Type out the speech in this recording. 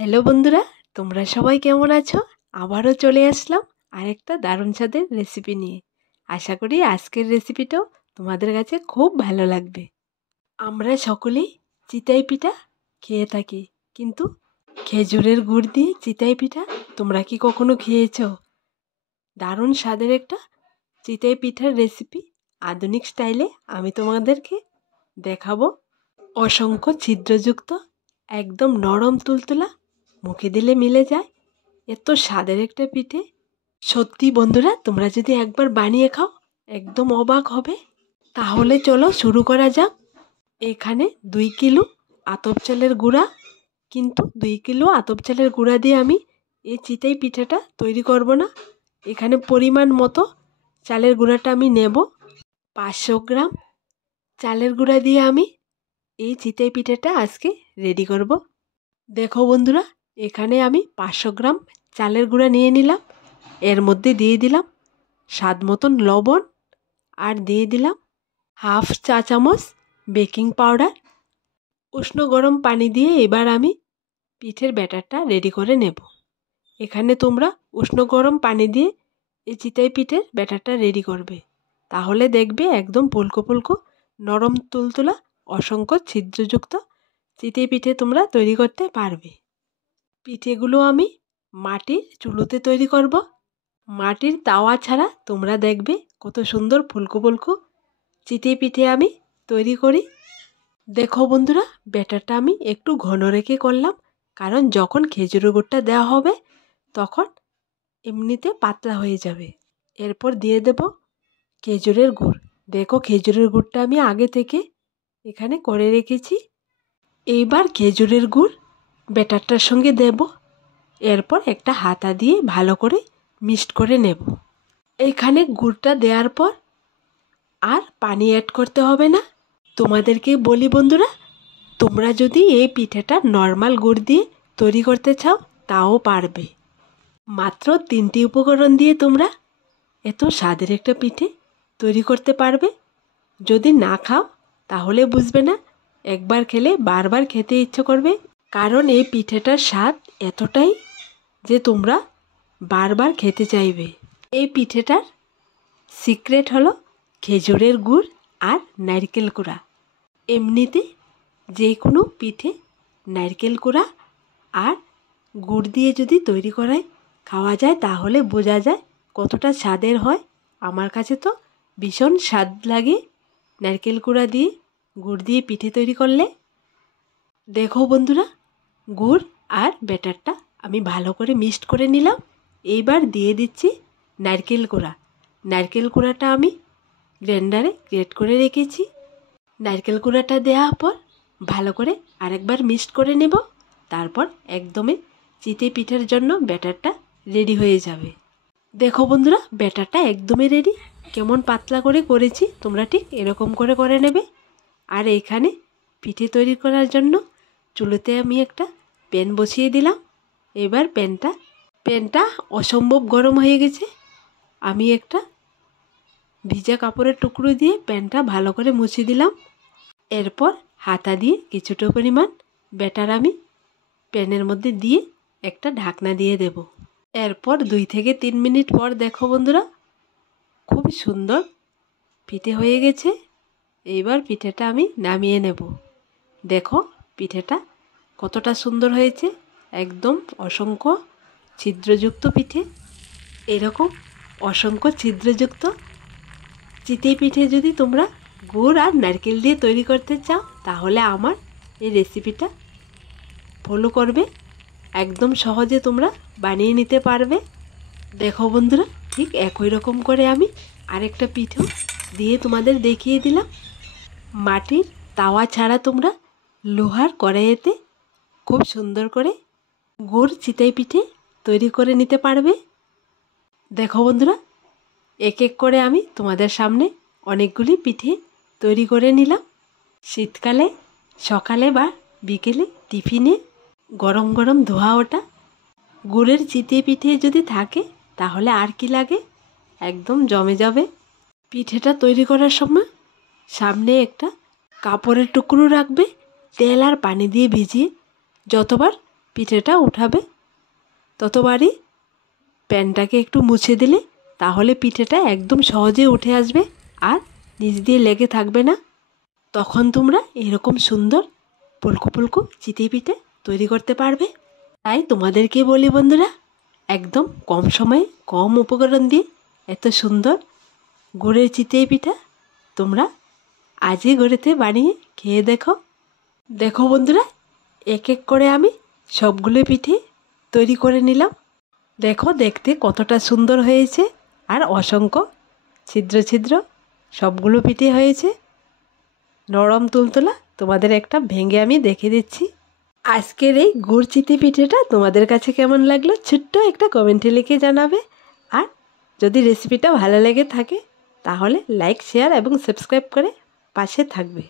Hello বন্ধুরা, তোমরা সবাই কেমন আছো? আবারও চলে আসলাম আরেকটা দারুণ স্বাদের রেসিপি নিয়ে। আশা করি আজকের রেসিপিটাও তোমাদের কাছে খুব ভালো লাগবে। আমরা সকলেই চিতই পিঠা খেয়ে থাকি, কিন্তু খেজুরের গুড় দিয়ে চিতই পিঠা তোমরা কি কখনো খেয়েছো? দারুণ স্বাদের একটা চিতই পিঠার রেসিপি আধুনিক স্টাইলে আমি তোমাদেরকে দেখাবো। অসংখ্য ছিদ্রযুক্ত, একদম নরম তুলতুলা, মুখে দিলে মিলে যায় এত স্বাদের একটা পিঠে। সত্যি বন্ধুরা, তোমরা যদি একবার বানিয়ে খাও একদম অবাক হবে। তাহলে চলো শুরু করা যাক। এখানে 2 কিলো আতপ চালের গুঁড়া, কিন্তু 2 কিলো আতপ চালের গুঁড়া দিয়ে আমি এই চিতই পিঠাটা তৈরি করব না। এখানে পরিমাণ মতো চালের গুঁড়াটা আমি নেব। 500 গ্রাম চালের গুঁড়া দিয়ে আমি এই চিতই পিঠাটা আজকে রেডি করব। দেখো বন্ধুরা, এখানে আমি 500 গ্রাম চালের গুঁড়া নিয়ে নিলাম। এর মধ্যে দিয়ে দিলাম স্বাদ মতন লবণ, আর দিয়ে দিলাম হাফ চা চামচ বেকিং পাউডার। উষ্ণ গরম পানি দিয়ে এবার আমি পিঠের ব্যাটারটা রেডি করে নেব। এখানে তোমরা উষ্ণ গরম পানি দিয়ে এই চিতই পিঠের ব্যাটারটা রেডি করবে, তাহলে দেখবে একদম ফুলকো ফুলকো, নরম তুলতুলা, অসংখ্য ছিদ্রযুক্ত চিতই পিঠে তোমরা তৈরি করতে পারবে। পিঠেগুলো আমি মাটির চুলোতে তৈরি করব। মাটির তাওয়া ছাড়া তোমরা দেখবে কত সুন্দর ফুলকো ফুলকো চিতই পিঠে আমি তৈরি করি। দেখো বন্ধুরা, ব্যাটারটা আমি একটু ঘন রেখে করলাম, কারণ যখন খেজুরের গুড়টা দেওয়া হবে তখন এমনিতে পাতলা হয়ে যাবে। এরপর দিয়ে দেব খেজুরের গুড়। দেখো, খেজুরের গুড়টা আমি আগে থেকে এখানে করে রেখেছি। এইবার খেজুরের গুড় ব্যাটারটার সঙ্গে দেব। এরপর একটা হাতা দিয়ে ভালো করে মিক্সড করে নেব। এইখানে গুড়টা দেওয়ার পর আর পানি অ্যাড করতে হবে না। তোমাদেরকে বলি বন্ধুরা, তোমরা যদি এই পিঠাটা নর্মাল গুড় দিয়ে তৈরি করতে চাও তাও পারবে। মাত্র 3টি উপকরণ দিয়ে তোমরা এত স্বাদের একটা পিঠে তৈরি করতে পারবে। যদি না খাও তাহলে বুঝবে না, একবার খেলে বারবার খেতে ইচ্ছে করবে, কারণ এই পিঠেটার স্বাদ এতটাই যে তোমরা বারবার খেতে চাইবে। এই পিঠেটার সিক্রেট হলো খেজুরের গুড় আর নারকেল কোড়া। এমনিতে যে কোনো পিঠে নারকেল কোড়া আর গুড় দিয়ে যদি তৈরি করায় খাওয়া যায় তাহলে বোঝা যায় কতটা স্বাদের হয়। আমার কাছে তো ভীষণ স্বাদ লাগে নারকেল কোড়া দিয়ে গুড় দিয়ে পিঠে তৈরি করলে। দেখো বন্ধুরা, গুড় আর ব্যাটারটা আমি ভালো করে মিক্সড করে নিলাম। এইবার দিয়ে দিচ্ছি নারকেল কোড়া। নারকেল কোড়াটা আমি গ্রাইন্ডারে গ্রেট করে রেখেছি। নারকেল কোড়াটা দেওয়ার পর ভালো করে আরেকবার মিক্সড করে নেব। তারপর একদমই চিতই পিঠার জন্য ব্যাটারটা রেডি হয়ে যাবে। দেখো বন্ধুরা, ব্যাটারটা একদমই রেডি। কেমন পাতলা করে করেছি, তোমরা ঠিক এরকম করে করে নেবে। আর এখানে পিঠে তৈরি করার জন্য চুলোতে আমি একটা প্যান বসিয়ে দিলাম। এবার প্যানটা অসম্ভব গরম হয়ে গেছে। আমি একটা ভিজা কাপড়ের টুকরো দিয়ে প্যানটা ভালো করে মুছে দিলাম। এরপর হাতা দিয়ে কিছুটা পরিমাণ ব্যাটার আমি প্যানের মধ্যে দিয়ে একটা ঢাকনা দিয়ে দেব। এরপর 2 থেকে 3 মিনিট পর দেখো বন্ধুরা, খুব সুন্দর পিঠে হয়ে গেছে। এইবার পিঠেটা আমি নামিয়ে নেব। দেখো পিঠেটা কতটা সুন্দর হয়েছে, একদম অসংখ্য ছিদ্রযুক্ত পিঠে। এরকম অসংখ্য ছিদ্রযুক্ত চিতই পিঠে যদি তোমরা গুড় আর নারকেল দিয়ে তৈরি করতে চাও তাহলে আমার এই রেসিপিটা ফলো করবে। একদম সহজে তোমরা বানিয়ে নিতে পারবে। দেখো বন্ধুরা, ঠিক একই রকম করে আমি আরেকটা পিঠেও দিয়ে তোমাদের দেখিয়ে দিলাম। মাটির তাওয়া ছাড়া তোমরা লোহার কড়াইতে খুব সুন্দর করে গুড় চিতই পিঠে তৈরি করে নিতে পারবে। দেখো বন্ধুরা, এক এক করে আমি তোমাদের সামনে অনেকগুলি পিঠে তৈরি করে নিলাম। শীতকালে সকালে বা বিকেলে টিফিনে গরম গরম ধোয়া ওঠা গুড়ের চিতই পিঠে যদি থাকে তাহলে আর কি লাগে, একদম জমে যাবে। পিঠেটা তৈরি করার সময় সামনে একটা কাপড়ের টুকরো রাখবে। তেল আর পানি দিয়ে ভিজিয়ে যতবার পিঠেটা উঠাবে ততবারই প্যানটাকে একটু মুছে দিলে তাহলে পিঠেটা একদম সহজে উঠে আসবে আর নিচ দিয়ে লেগে থাকবে না। তখন তোমরা এরকম সুন্দর পুলকো পুলকো চিতই পিঠে তৈরি করতে পারবে। তাই তোমাদেরকে বলি বন্ধুরা, একদম কম সময়ে কম উপকরণ দিয়ে এত সুন্দর গুড়ের চিতই পিঠা তোমরা আজই ঘরেতে বানিয়ে খেয়ে দেখো। দেখো বন্ধুরা, এক এক করে আমি সবগুলো পিঠে তৈরি করে নিলাম। দেখো দেখতে কতটা সুন্দর হয়েছে আর অসংখ্য ছিদ্র ছিদ্র সবগুলো পিঠে হয়েছে, নরম তুলতুলা। তোমাদের একটা ভেঙে আমি দেখে দিচ্ছি। আজকের এই গুড় চিতই পিঠেটা তোমাদের কাছে কেমন লাগলো ছোট্ট একটা কমেন্টে লিখে জানাবে। আর যদি রেসিপিটা ভালো লেগে থাকে তাহলে লাইক, শেয়ার এবং সাবস্ক্রাইব করে পাশে থাকবে।